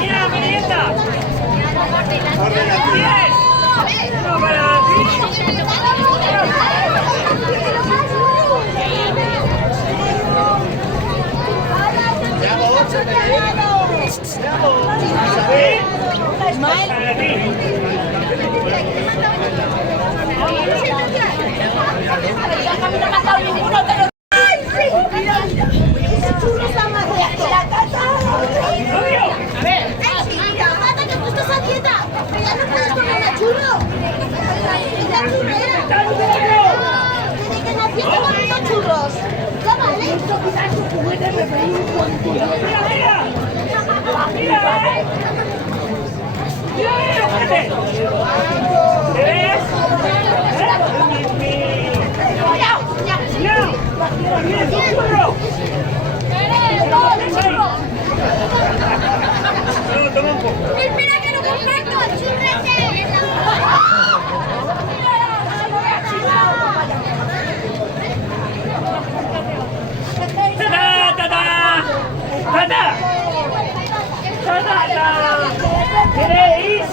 Mira, merienda. ¡Yes! ¡No para toma un poco. Espera que no comparto, chúrrese. ¡Tata! ¡Tata! ¿Queréis?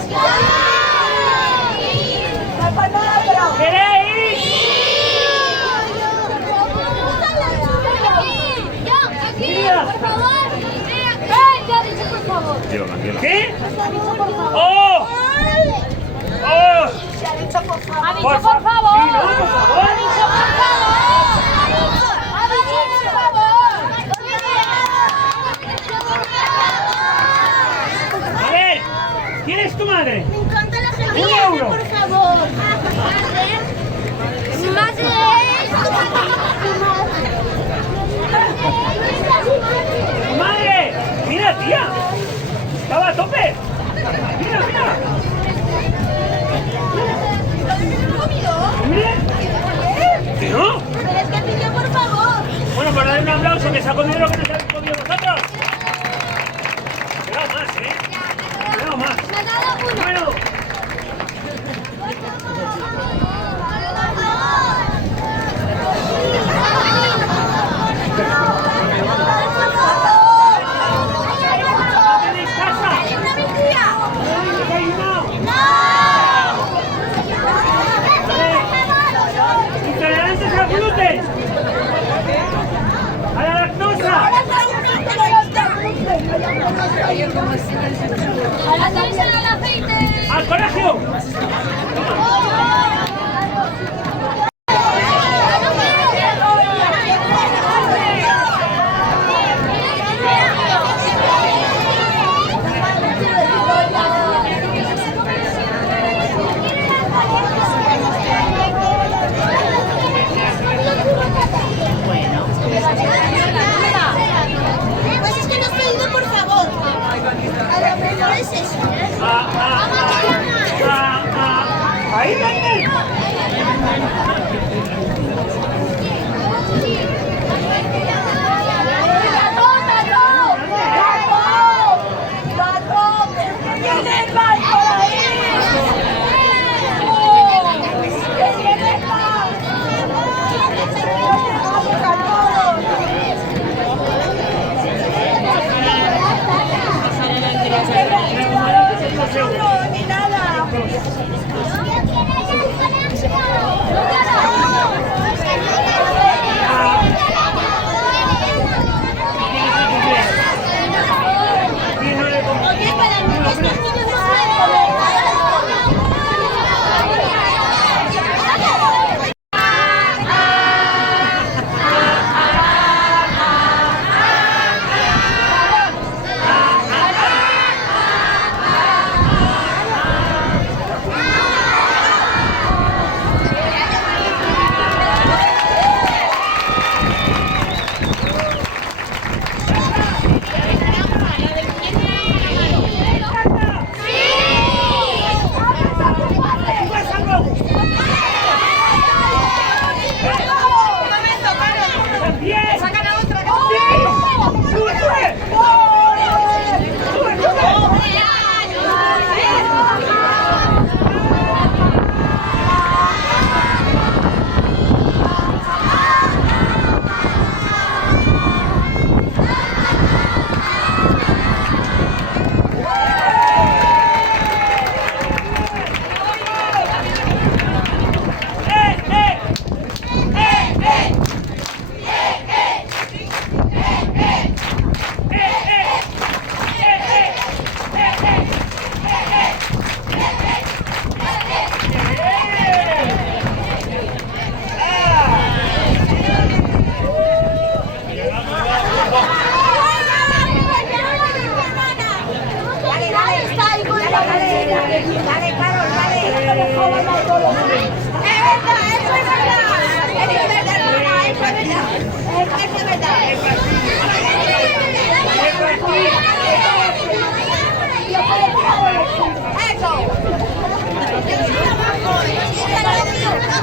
¿Queréis? ¿Qué? ¡Oh! ¡Oh! Ha dicho por favor. ¡Ha dicho por favor! ¡Sí, no, por favor! Ha dicho por favor. Ha dicho por favor. A ver, ¿quién es tu madre? Me encanta la gente. ¡Un euro! Por favor. Mi madre es... ¡Tu madre! ¡Mira, tía! ¡Estaba a tope! ¡Mira, mira!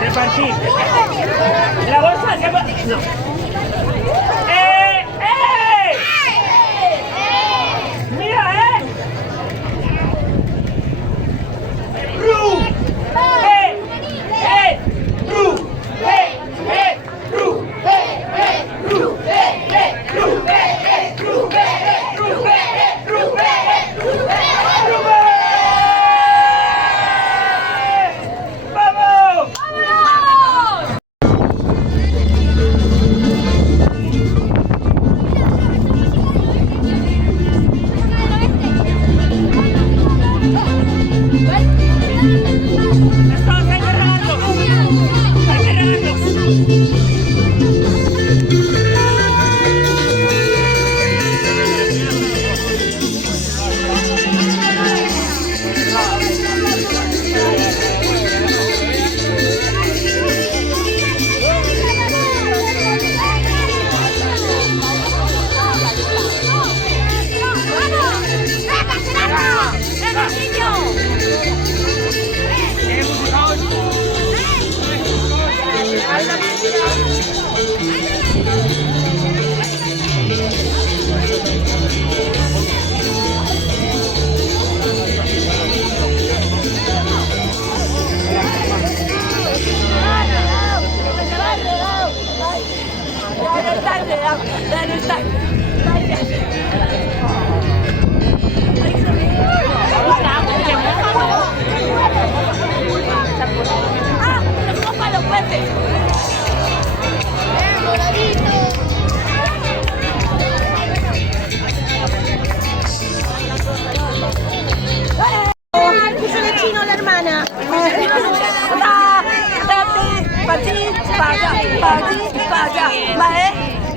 Repartir. La bolsa se va. No. ¡Eh! ¡Mira, ¡Ru! ¡Ru! ¡Ru! ¡Ru!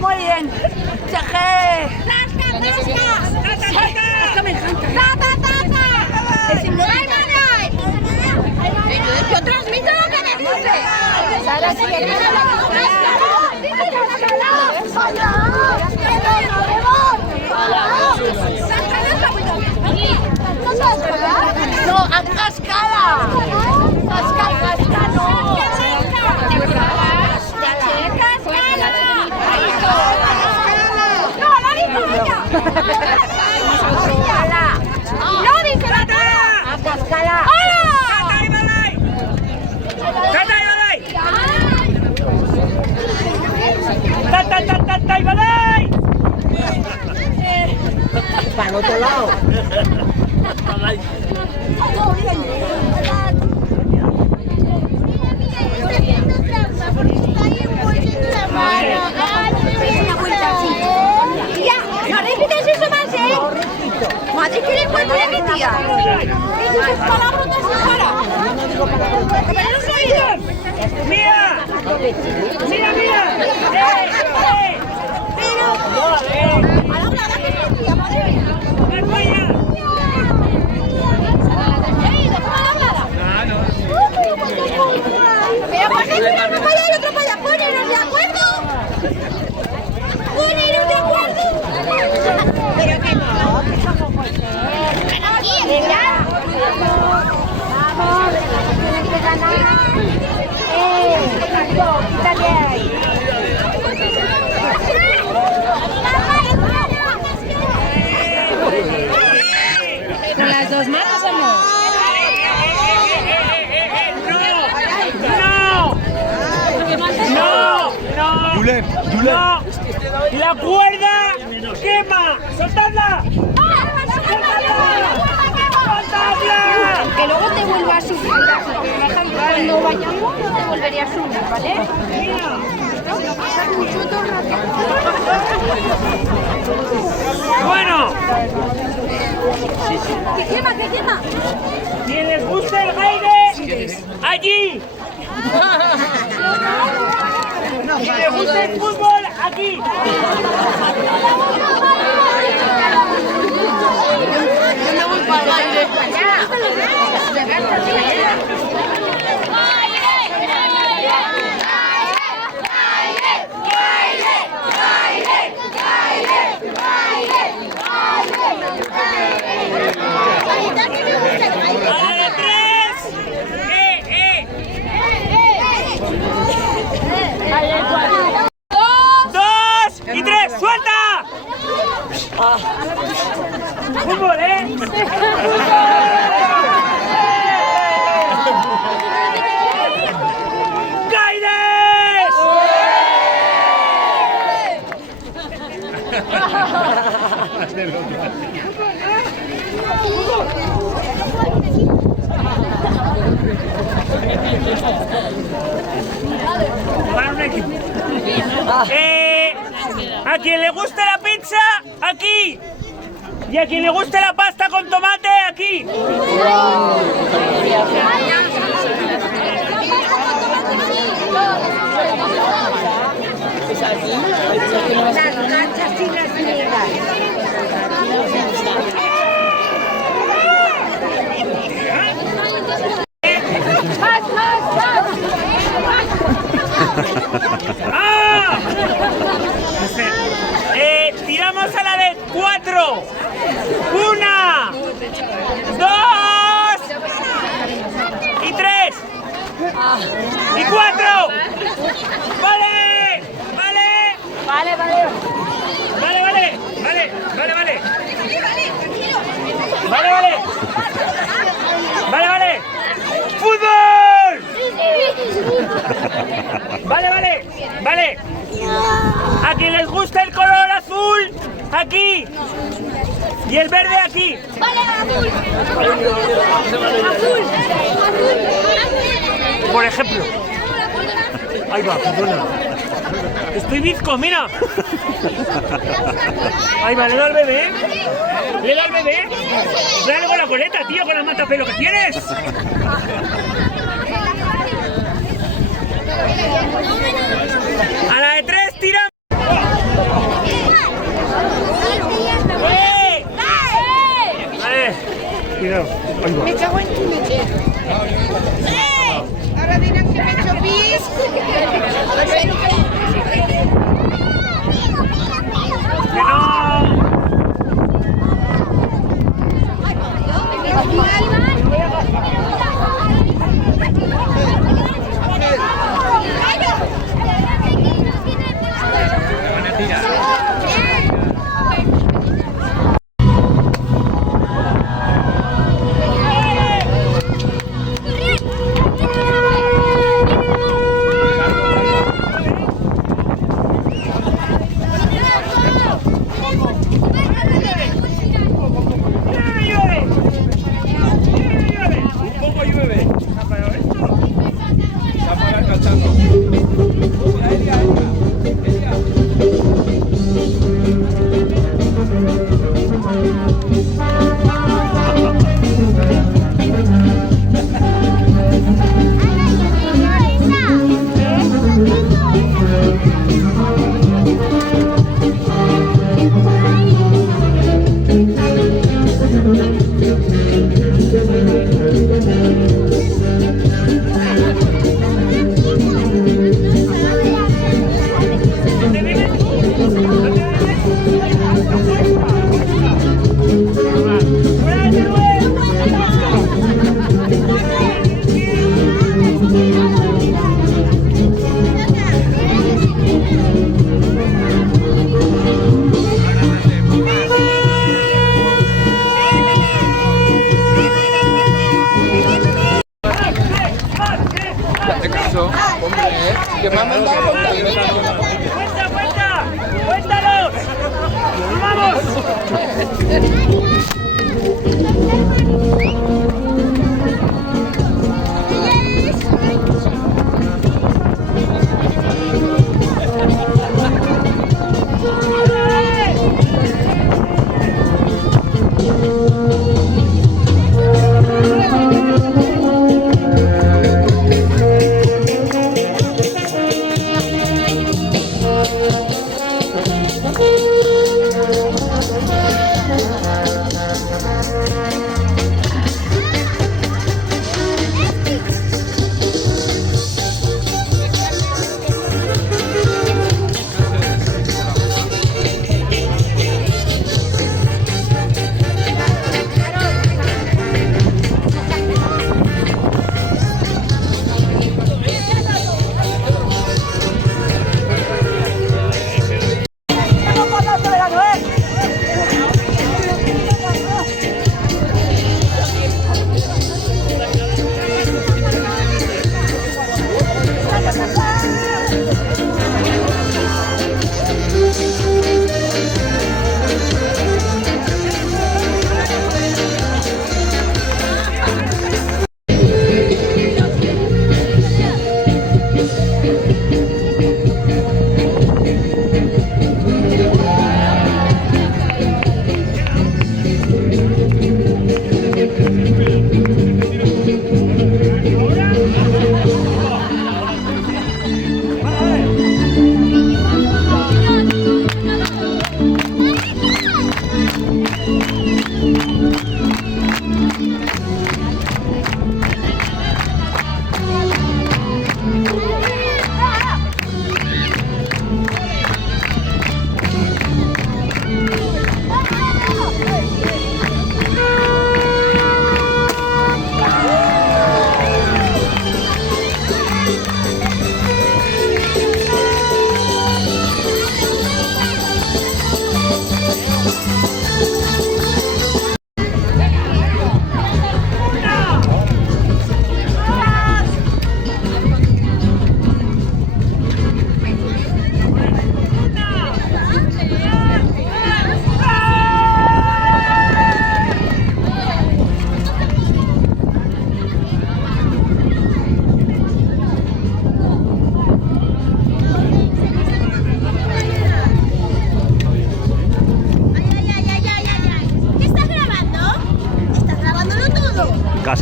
Muy bien. Yo transmito lo que me dice. Sara, si quieres No, a cascada. Cascada no. Para el otro lado. No repites eso más, Madre, ¿qué le cuento de mi tía? ¿Qué dices palabras de su cara? ¡Mira! ¡Mira, mira! Palabra de mi tía, madre mía. ¡Ven para allá! Pero ¿por qué uno para allá y otro para allá? ¡Poneros de acuerdo! ¡Poneros de acuerdo! Pero que no. Aquí está. Vamos. Tienes que ganar. Quítate ahí. Con las dos manos, amor. ¡No! ¡No! ¡La cuerda quema! ¡Soltadla! ¡Soltadla! Que luego te vuelva a subir. Cuando vayamos te volvería a subir, ¿vale? Bueno, ¿Qué quema? ¿Qué quema? quien les guste el baile, allí. Quien les guste el fútbol, aquí. Yo me voy para el baile. Fútbol, ¿eh? ¡Caires! Para un equipo. A quien le guste la pizza, aquí. Y a quien le guste la pasta con tomate, aquí. Las ganchas y las migas. ¡Ah! Tiramos a la de 4. 1, 2 y 3 y 4. ¡Vale! ¡Vale! Vale. ¡Vale, vale! ¡Vale, vale! ¡Vale, vale! ¡Vale, vale! ¡Fútbol! Vale, vale, vale. A quien les gusta el color azul, aquí. Y el verde aquí. Vale, azul. Azul. Por ejemplo. Ahí va, perdona. Estoy bizco, mira. Ahí va, le doy al bebé. Le doy al bebé. Dale con la coleta, tío, con la matapelo que tienes. A la de 3 tiramos. Cuidado. Me cago en tu leche. Ahora dirán que me he hecho pis. ¡Que no! Que me ha mandado con la ¡Cuenta! ¡Cuéntalos! ¡Vamos!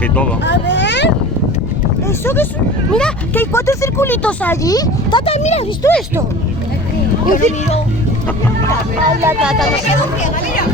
Sí, todo. A ver. Eso que es... Mira, que hay 4 circulitos allí. Tata, mira, ¿has visto esto? Yo lo miro. Ay, la Tata, no quedo ciega, mira.